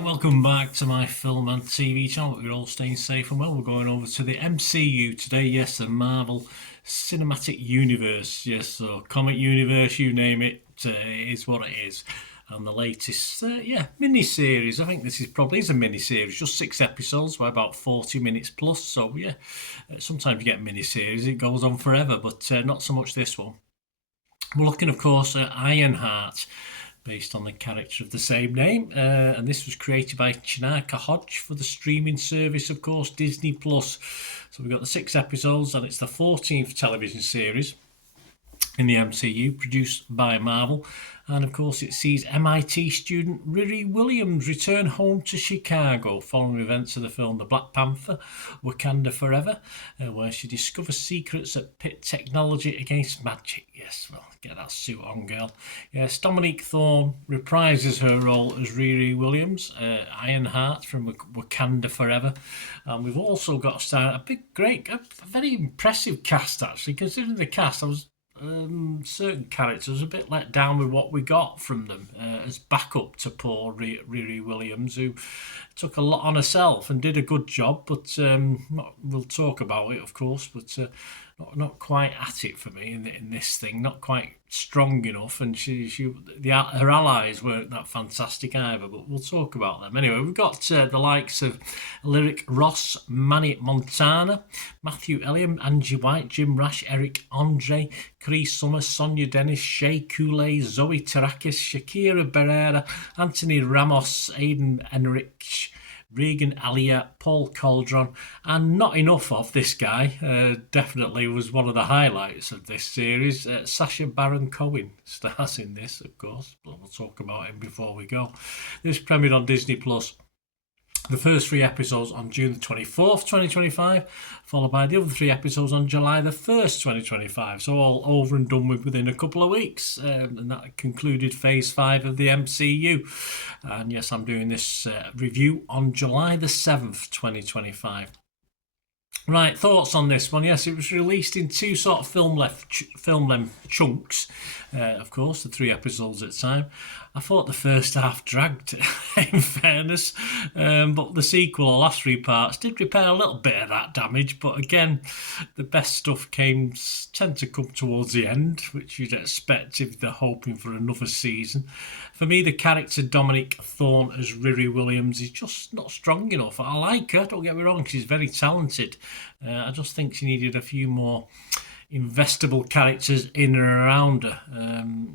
Welcome back to my film and TV channel. Hope you're all staying safe and well. We're going over to the MCU today. Yes, the Marvel Cinematic Universe. Yes, so comic universe, you name it, it is what it is. And the latest, mini-series. I think this is probably a mini-series, just 6 episodes by about 40 minutes plus. So yeah, sometimes you get mini-series, it goes on forever, but not so much this one. We're looking, of course, at Ironheart, based on the character of the same name, and this was created by Chinaka Hodge for the streaming service, of course, Disney Plus. So we've got the 6 episodes, and it's the 14th television series in the MCU, produced by Marvel. And of course, it sees MIT student Riri Williams return home to Chicago following events of the film The Black Panther, Wakanda Forever, where she discovers secrets that pit technology against magic. Yes, well, get that suit on, girl. Yes, Dominique Thorne reprises her role as Riri Williams, Ironheart from Wakanda Forever. And we've also got a very impressive cast, actually. Considering the cast, I was certain characters a bit let down with what we got from them as backup to poor Riri Williams, who took a lot on herself and did a good job, but we'll talk about it, of course, but not quite at it for me in this thing, not quite strong enough, and her allies weren't that fantastic either, but we'll talk about them. Anyway, we've got the likes of Lyric Ross, Manny Montana, Matthew Elliott, Angie White, Jim Rash, Eric Andre, Chris Summers, Sonia Dennis, Shea Coulee, Zoe Terakis, Shakira Barrera, Anthony Ramos, Aidan Enrich, Regan Alia, Paul Caldron, and not enough of this guy. Definitely was one of the highlights of this series. Sacha Baron Cohen stars in this, of course, but we'll talk about him before we go. This premiered on Disney Plus. The first 3 episodes on June the 24th, 2025, followed by the other 3 episodes on July the 1st, 2025. So all over and done with within a couple of weeks. And that concluded Phase 5 of the MCU. And yes, I'm doing this review on July the 7th, 2025. Right, thoughts on this one? Yes, it was released in 2 sort of film length chunks, of course, the 3 episodes at a time. I thought the first half dragged, in fairness, but the sequel, or last 3 parts, did repair a little bit of that damage, but again, the best stuff tend to come towards the end, which you'd expect if they're hoping for another season. For me, the character Dominique Thorne as Riri Williams is just not strong enough. I like her, don't get me wrong, she's very talented. I just think she needed a few more investable characters in and around her.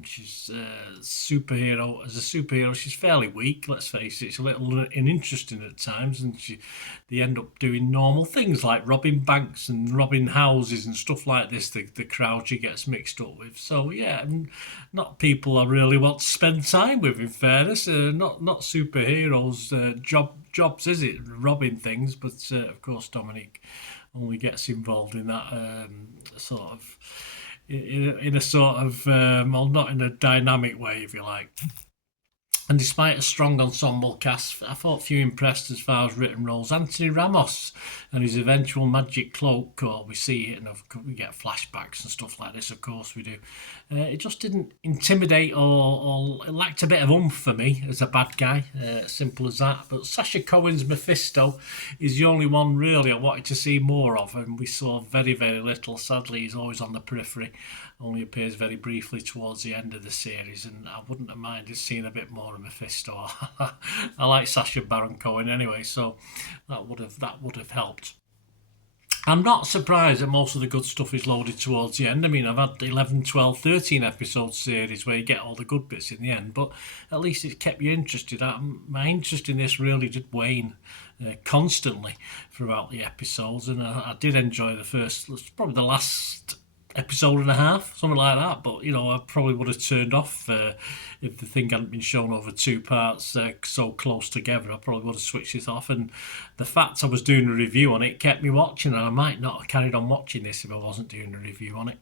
She's a superhero. As a superhero, she's fairly weak, let's face it. It's a little uninteresting at times, and they end up doing normal things like robbing banks and robbing houses and stuff like this, the crowd she gets mixed up with. So yeah, not people I really want to spend time with, in fairness. Not superheroes jobs, is it, robbing things? But of course Dominique only gets involved in that in a sort of not in a dynamic way, if you like. And despite a strong ensemble cast, I thought few impressed as far as written roles. Anthony Ramos and his eventual magic cloak, or we see it and we get flashbacks and stuff like this, of course we do. It just didn't intimidate or it lacked a bit of oomph for me as a bad guy, simple as that. But Sacha Cohen's Mephisto is the only one really I wanted to see more of, and we saw very, very little. Sadly, he's always on the periphery, only appears very briefly towards the end of the series, and I wouldn't have minded seeing a bit more of Mephisto. I like Sacha Baron Cohen anyway, so that would have helped. I'm not surprised that most of the good stuff is loaded towards the end. I mean, I've had 11, 12, 13 episode series where you get all the good bits in the end, but at least it kept you interested. My interest in this really did wane constantly throughout the episodes, and I did enjoy probably the last episode and a half, something like that. But I probably would have turned off if the thing hadn't been shown over 2 parts so close together. I probably would have switched it off, and the fact I was doing a review on it kept me watching, and I might not have carried on watching this if I wasn't doing a review on it.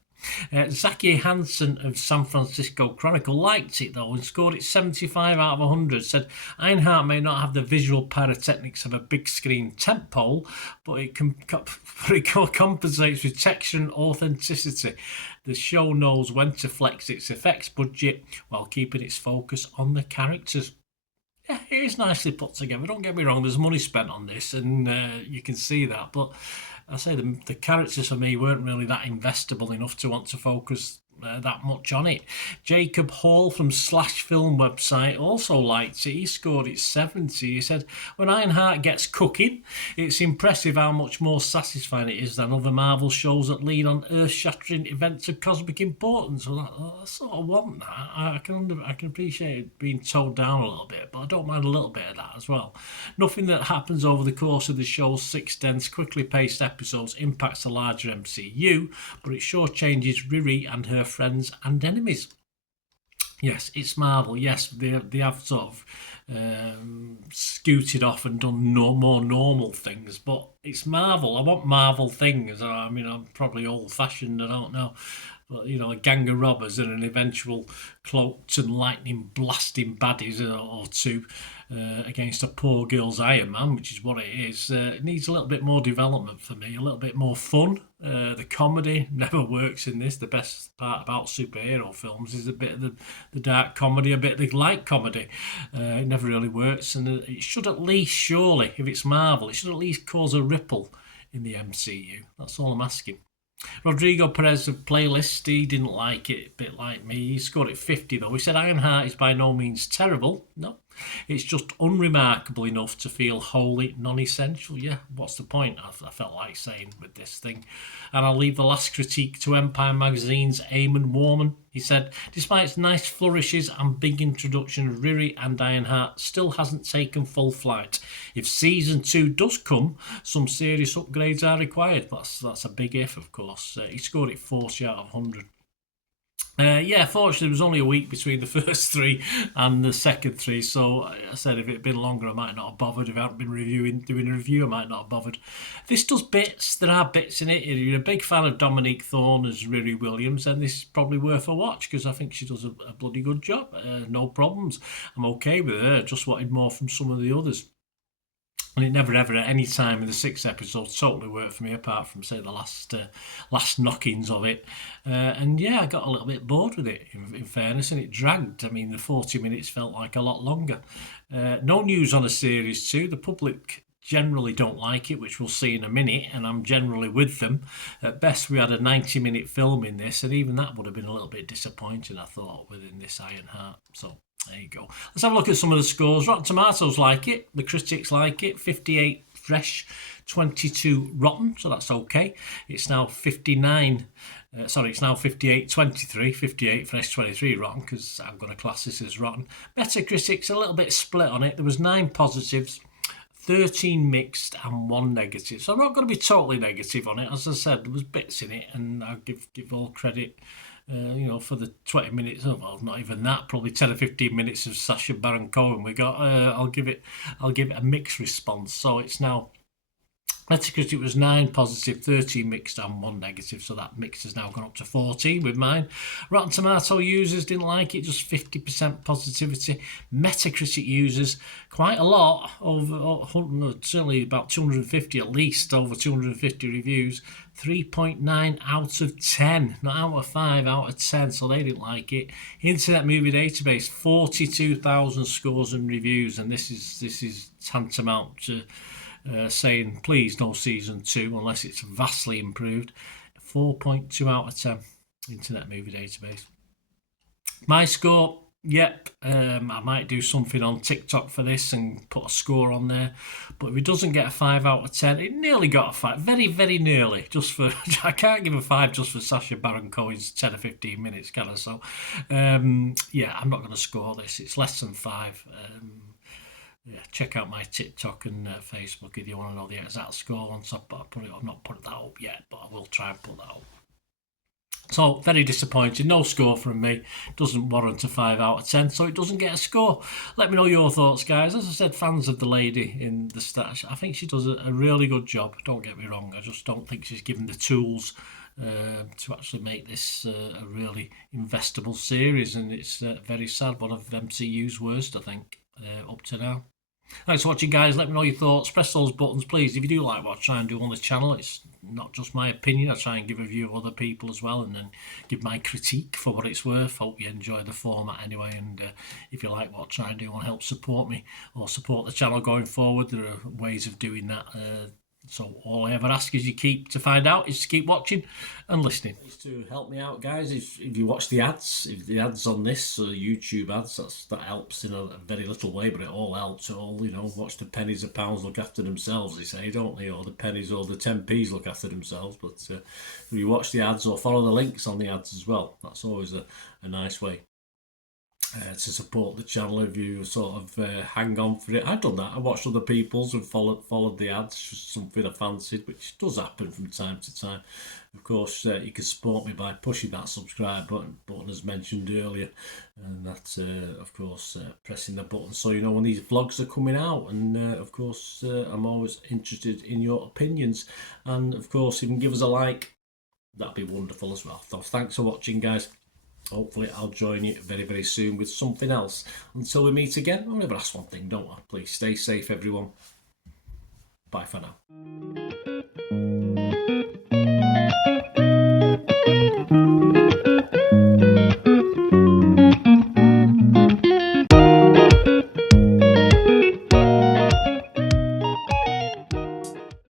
Zachy Hansen of San Francisco Chronicle liked it though and scored it 75 out of 100. Said Ironheart may not have the visual pyrotechnics of a big screen tentpole, but it compensates with texture and authenticity. The show knows when to flex its effects budget while keeping its focus on the characters. Yeah, it is nicely put together. Don't get me wrong, there's money spent on this, and you can see that. But I say the characters for me weren't really that investable enough to want to focus that much on it. Jacob Hall from Slash Film website also liked it. He scored it 70. He said, when Ironheart gets cooking, it's impressive how much more satisfying it is than other Marvel shows that lean on earth-shattering events of cosmic importance. Well, I sort of want that. I can appreciate it being toned down a little bit, but I don't mind a little bit of that as well. Nothing that happens over the course of the show's 6 dense, quickly paced episodes impacts the larger MCU, but it sure changes Riri and her friends and enemies. Yes, it's Marvel. Yes, they have sort of scooted off and done more normal things, but it's Marvel. I want Marvel things. I mean, I'm probably old-fashioned, I don't know. But, you know, a gang of robbers and an eventual cloaked and lightning blasting baddies or two against a poor girl's Iron Man, which is what it is. It needs a little bit more development for me, a little bit more fun. The comedy never works in this. The best part about superhero films is a bit of the dark comedy, a bit of the light comedy. It never really works, and it should at least, surely, if it's Marvel, it should at least cause a ripple in the MCU. That's all I'm asking. Rodrigo Perez of Playlist, he didn't like it, a bit like me. He scored it 50 though. He said Ironheart is by no means terrible. No, it's just unremarkable enough to feel wholly non-essential. Yeah, what's the point? I felt like saying with this thing. And I'll leave the last critique to Empire Magazine's Eamon Warman. He said, despite its nice flourishes and big introduction of Riri and Ironheart, still hasn't taken full flight. If season 2 does come, some serious upgrades are required. That's a big if, of course. He scored it 40 out of 100. Yeah, fortunately, there was only a week between the first 3 and the second 3. So I said if it had been longer, I might not have bothered. If I hadn't been doing a review, I might not have bothered. This does bits. There are bits in it. If you're a big fan of Dominique Thorne as Riri Williams, then this is probably worth a watch because I think she does a bloody good job. No problems. I'm okay with her. Just wanted more from some of the others. And it never ever at any time in the 6 episodes totally worked for me, apart from say the last knockings of it. And yeah, I got a little bit bored with it in fairness, and it dragged. I mean, the 40 minutes felt like a lot longer. No news on a series 2. The public generally don't like it, which we'll see in a minute, and I'm generally with them. At best, we had a 90-minute film in this, and even that would have been a little bit disappointing, I thought, within this Ironheart. So there you go. Let's have a look at some of the scores. Rotten Tomatoes like it. The critics like it. 58 fresh, 22 rotten, so that's okay. It's now 59. It's now 58-23. 58 fresh, 23 rotten, because I'm going to class this as rotten. Metacritic's a little bit split on it. There was 9 positives, 13 mixed and 1 negative. So I'm not going to be totally negative on it. As I said, there was bits in it, and I'll give all credit for the 20 minutes, well, not even that, probably 10 or 15 minutes of Sacha Baron Cohen we got. I'll give it a mixed response. So it's now, Metacritic was 9 positive, 13 mixed and 1 negative, so that mix has now gone up to 14 with mine. Rotten Tomato users didn't like it, just 50% positivity. Metacritic users, quite a lot, certainly about 250 at least, over 250 reviews. 3.9 out of 10, not out of 5, out of 10, so they didn't like it. Internet Movie Database, 42,000 scores and reviews, and this is tantamount to saying please no season 2 unless it's vastly improved. 4.2 out of 10, Internet Movie Database. My score, yep, I might do something on TikTok for this and put a score on there, but if it doesn't get a 5 out of 10, it nearly got a 5, very, very nearly, just for, I can't give a 5 just for Sacha Baron Cohen's 10 or 15 minutes, can I? So, yeah, I'm not going to score this, it's less than 5. Yeah, check out my TikTok and Facebook if you want to know the exact score once I've not put that up yet, but I will try and put that up. So, very disappointing. No score from me. Doesn't warrant a 5 out of 10, so it doesn't get a score. Let me know your thoughts, guys. As I said, fans of the lady in the stats, I think she does a really good job. Don't get me wrong. I just don't think she's given the tools to actually make this a really investable series, and it's very sad. One of MCU's worst, I think, up to now. Thanks for watching, guys. Let me know your thoughts. Press those buttons, please. If you do like what I try and do on the channel, it's not just my opinion. I try and give a view of other people as well, and then give my critique for what it's worth. Hope you enjoy the format anyway. And if you like what I try and do and help support me or support the channel going forward, there are ways of doing that. So all I ever ask is to find out is to keep watching and listening. To help me out, guys, if you watch the ads, if the ads on this YouTube ads, that helps in a very little way, but it all helps. It all, watch the pennies and pounds look after themselves, they say, don't they? Or the pennies or the 10p's look after themselves. But if you watch the ads or follow the links on the ads as well, that's always a nice way. To support the channel if you sort of hang on for it. I've done that. I watched other people's and followed the ads, just something I fancied, which does happen from time to time. Of course, you can support me by pushing that subscribe button as mentioned earlier, and that's of course pressing the button so you know when these vlogs are coming out. And of course I'm always interested in your opinions, and of course if you can give us a like, that'd be wonderful as well. So thanks for watching, guys. Hopefully I'll join you very, very soon with something else. Until we meet again, I'll never ask one thing, don't I? Please stay safe, everyone. Bye for now.